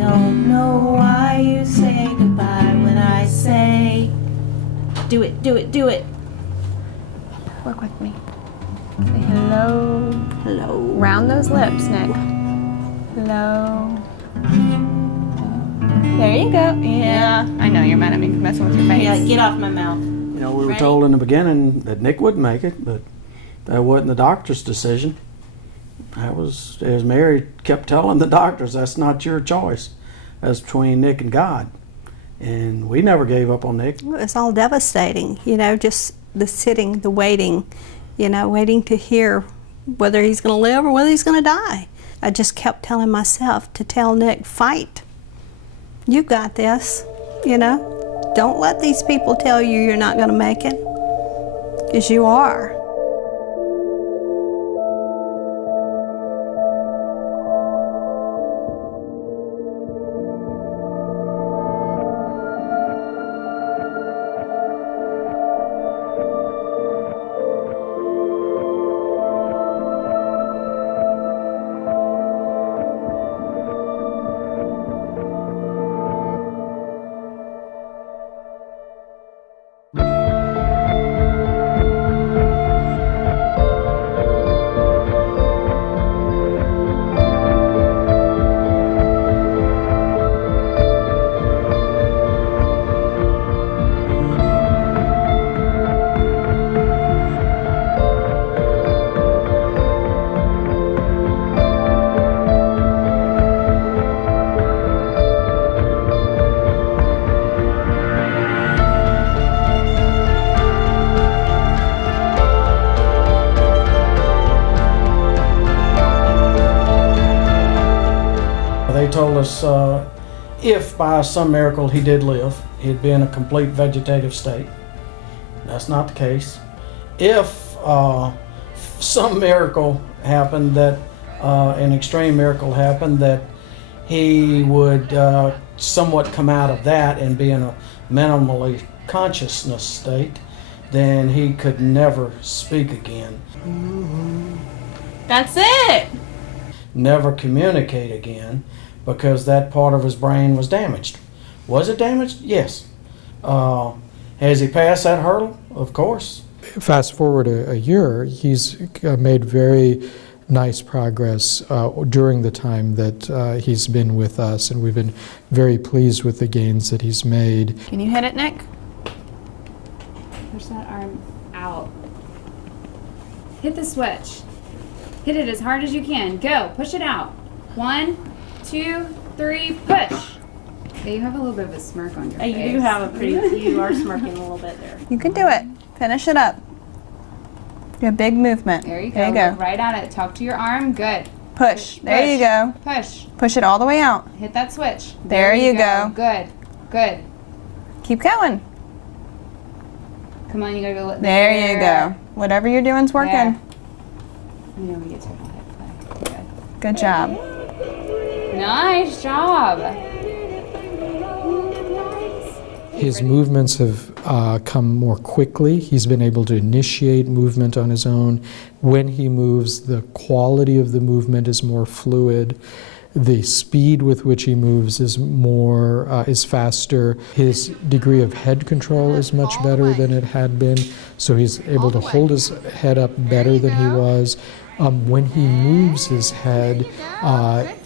don't know why you say goodbye when I say, do it, do it, do it. Work with me. Say hello. Hello. Round those lips, Nick. Hello. There you go. Yeah. I know you're mad at me for messing with your face. Yeah, get off my mouth. You know, we were Ready? told in the beginning that Nick wouldn't make it, but that wasn't the doctor's decision. That was, as Mary kept telling the doctors, that's not your choice. That's between Nick and God. And we never gave up on Nick. It was all devastating, you know, just the sitting, the waiting, you know, waiting to hear whether he's going to live or whether he's going to die. I just kept telling myself to tell Nick, fight. You got this, you know. Don't let these people tell you you're not going to make it, because you are. They told us if by some miracle he did live, he'd be in a complete vegetative state. That's not the case. If some miracle happened, that an extreme miracle happened, that he would somewhat come out of that and be in a minimally consciousness state, then he could never speak again. That's it. Never communicate again, because that part of his brain was damaged. Was it damaged? Yes. Has he passed that hurdle? Of course. Fast forward a year, he's made very nice progress during the time that he's been with us, and we've been very pleased with the gains that he's made. Can you hit it, Nick? Push that arm out. Hit the switch. Hit it as hard as you can. Go. Push it out. 1, 2, 3, push. Yeah, you have a little bit of a smirk on your face. You do have a pretty, you are smirking a little bit there. You can do it. Finish it up. Do a big movement. There you go. There you go. Look right at it. Talk to your arm. Good. Push. There you go. Push. Push it all the way out. Hit that switch. There you go. Good. Good. Keep going. Come on, you gotta go. There you go. Whatever you're doing's working. There. You know, we get to play. Good. Good job. Nice job. His movements have come more quickly. He's been able to initiate movement on his own. When he moves, the quality of the movement is more fluid. The speed with which he moves is faster. His degree of head control is much better than it had been. So he's able to hold his head up better than he was. When he moves his head,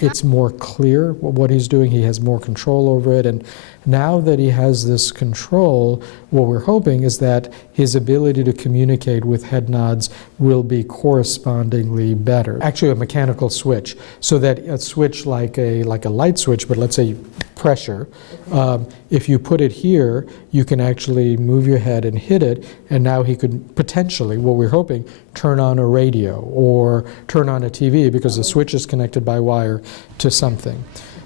it's more clear what he's doing. He has more control over it. And now that he has this control, what we're hoping is that his ability to communicate with head nods will be correspondingly better. Actually, a mechanical switch, so that a switch like a light switch, but let's say pressure, if you put it here, you can actually move your head and hit it, and now he could potentially, what we're hoping, turn on a radio or turn on a TV, because the switch is connected by wire to something.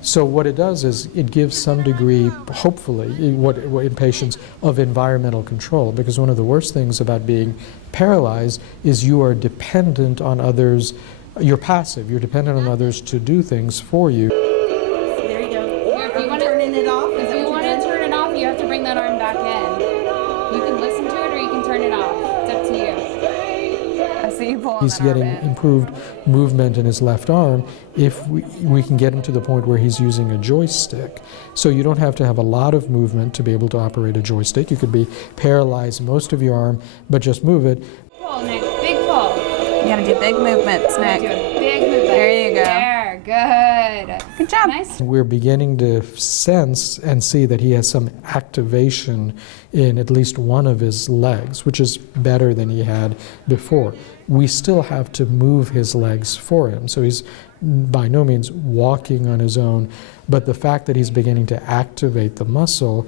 So what it does is it gives some degree, hopefully, in patients, of environmental control, because one of the worst things about being paralyzed is you are dependent on others. You're passive. You're dependent on others to do things for you. There you go. If you want to turn it off, you have to bring that arm back in. You can listen to it or you can turn it off. It's up to you. I see you pull on He's that arm getting in. improved movement in his left arm if we can get him to the point where he's using a joystick. So you don't have to have a lot of movement to be able to operate a joystick. You could be paralyzed most of your arm, but just move it. Pull, Nick. Big pull. You gotta do big movements, Nick. Do a big movement. There you go. There. Good. Good job. Nice. We're beginning to sense and see that he has some activation in at least one of his legs, which is better than he had before. We still have to move his legs for him, so he's by no means walking on his own, but the fact that he's beginning to activate the muscle,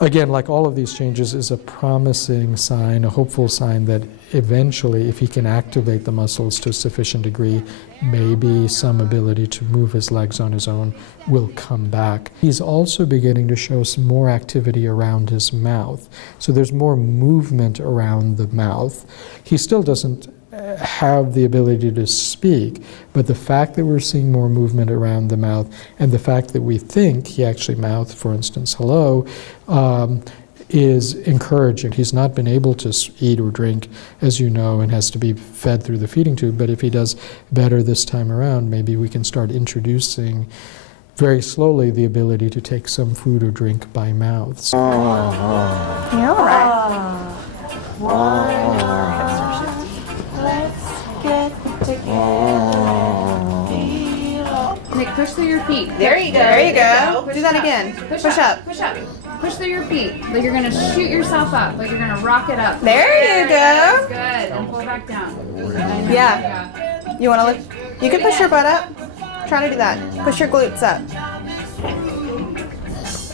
again, like all of these changes, is a promising sign, a hopeful sign that eventually, if he can activate the muscles to a sufficient degree, maybe some ability to move his legs on his own will come back. He's also beginning to show some more activity around his mouth. So there's more movement around the mouth. He still doesn't have the ability to speak, but the fact that we're seeing more movement around the mouth and the fact that we think he actually mouthed, for instance, hello, is encouraging. He's not been able to eat or drink, as you know, and has to be fed through the feeding tube, but if he does better this time around, maybe we can start introducing very slowly the ability to take some food or drink by mouth. Yeah, all right. Nick, push through your feet. There you go. There you go. Push Do that up. again. Push Push up. Push up. Push through your feet. Like you're gonna shoot yourself up. Like you're gonna rock it up. There you go. Good. And pull back down. Yeah. You want to look? You can push your butt up. Try to do that. Push your glutes up.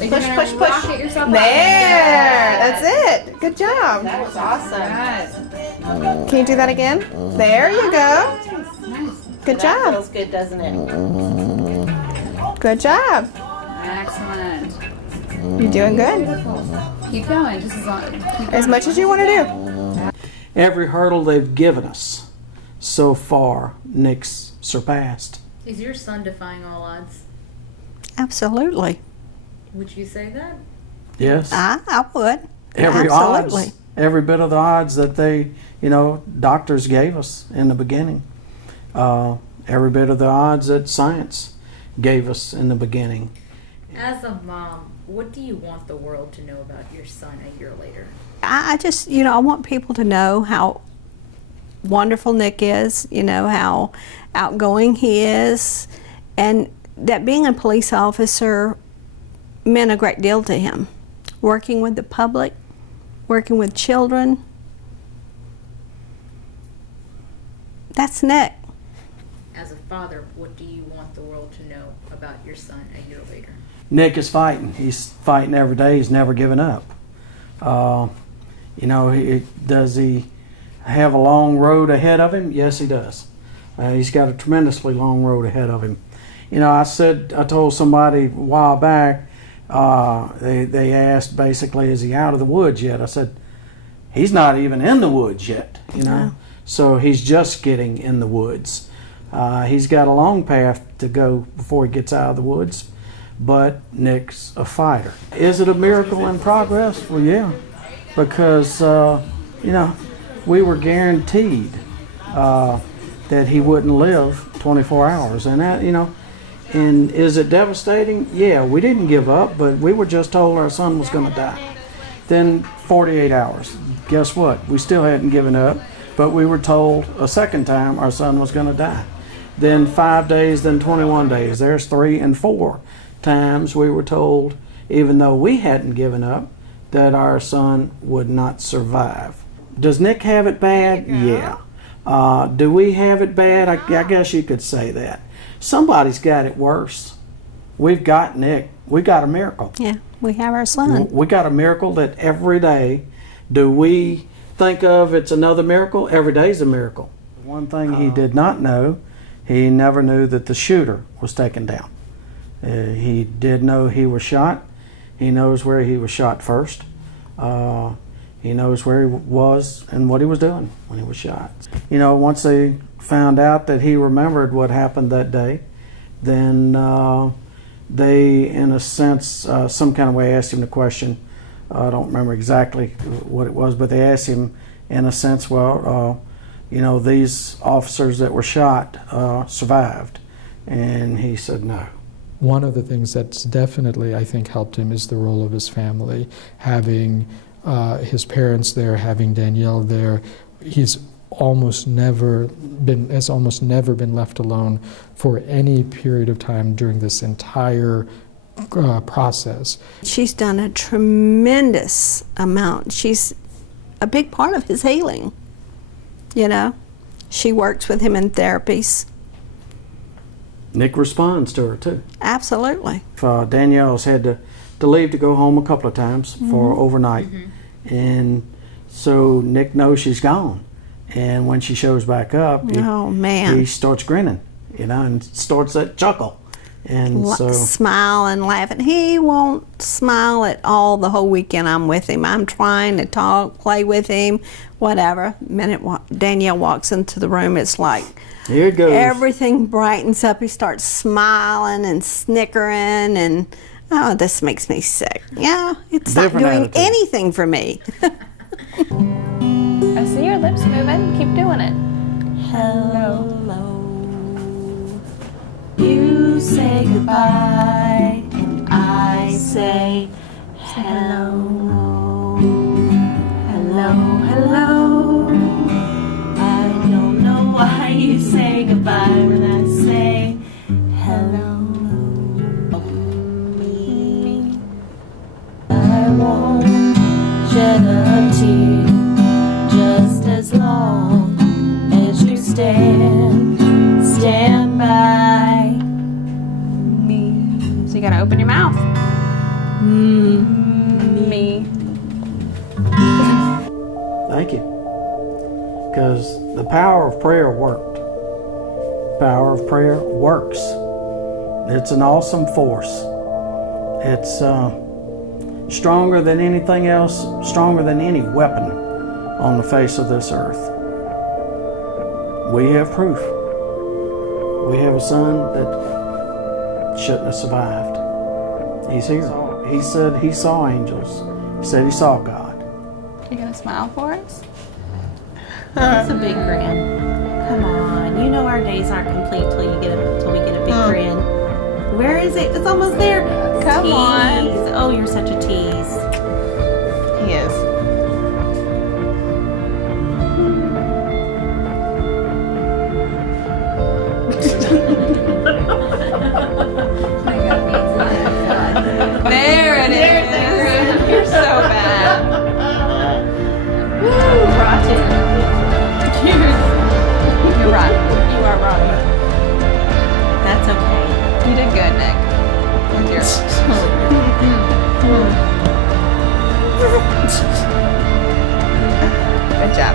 Like Push, you're push, gonna push. rock it yourself There. up. That's it. Good job. That was awesome. Good. Can you do that again? There you go. Good That job. feels good, doesn't it? Good job. Excellent. You're doing good. Keep going. Just as long. Keep As going. much as you want to do. Every hurdle they've given us so far, Nick's surpassed. Is your son defying all odds? Absolutely. Would you say that? Yes. I would. Every Absolutely. odds, every bit of the odds that they, doctors gave us in the beginning. Every bit of the odds that science gave us in the beginning. As a mom, what do you want the world to know about your son a year later? I just, I want people to know how wonderful Nick is, how outgoing he is, and that being a police officer meant a great deal to him. Working with the public, working with children. That's Nick. As a father, what do you want the world to know about your son a year later? Nick is fighting. He's fighting every day. He's never given up. Does he have a long road ahead of him? Yes, he does. He's got a tremendously long road ahead of him. I told somebody a while back, they asked basically, is he out of the woods yet? I said, he's not even in the woods yet, No. So he's just getting in the woods. He's got a long path to go before he gets out of the woods, but Nick's a fighter. Is it a miracle in progress? Well, yeah, because, we were guaranteed that he wouldn't live 24 hours. And that, and is it devastating? Yeah, we didn't give up, but we were just told our son was going to die. Then 48 hours. Guess what? We still hadn't given up, but we were told a second time our son was going to die. Then 5 days, then 21 days. There's 3 and 4 times we were told, even though we hadn't given up, that our son would not survive. Does Nick have it bad? Yeah. Do we have it bad? I guess you could say that. Somebody's got it worse. We've got Nick. We got a miracle. Yeah, we have our son. We got a miracle that every day, do we think of it's another miracle? Every day's a miracle. One thing he did not know, he never knew that the shooter was taken down. He did know he was shot. He knows where he was shot first. He knows where he was and what he was doing when he was shot. Once they found out that he remembered what happened that day, then they, in a sense, some kind of way asked him the question. I don't remember exactly what it was, but they asked him, in a sense, well, you know, these officers that were shot survived. And he said no. One of the things that's definitely, I think, helped him is the role of his family. Having his parents there, having Danielle there, has almost never been left alone for any period of time during this entire process. She's done a tremendous amount. She's a big part of his healing, you know. She works with him in therapies. Nick responds to her too. Absolutely. Danielle's had to leave to go home a couple of times for overnight, and so Nick knows she's gone. And when she shows back up, he starts grinning, you know, and starts that chuckle. And so smile and laughing. He won't smile at all the whole weekend I'm with him. I'm trying to talk, play with him, whatever. The minute Danielle walks into the room, it's like here it goes. Everything brightens up. He starts smiling and snickering, and oh, this makes me sick. Yeah, it's not doing anything for me. I see your lips moving. Keep doing it. Hello. You say goodbye, and I say hello. Hello, hello. I don't know why you say goodbye when I say hello. Me. I won't shed a tear just as long as you stand by me. So you gotta open your mouth. Me. Thank you. Because the power of prayer worked. Power of prayer works. It's an awesome force. It's stronger than anything else, stronger than any weapon on the face of this earth. We have proof. We have a son that shouldn't have survived. He's here. He said he saw angels. He said he saw God. You gonna smile for us? That's a big grin. Come on, you know our days aren't complete till we get a big grin. Where is it? It's almost there. Come on. Oh, you're such a tease. He is. There it is. You're so bad. Woo, rotten. You're rotten. You are rotten. That's okay. You did good, Nick. With your. Good job.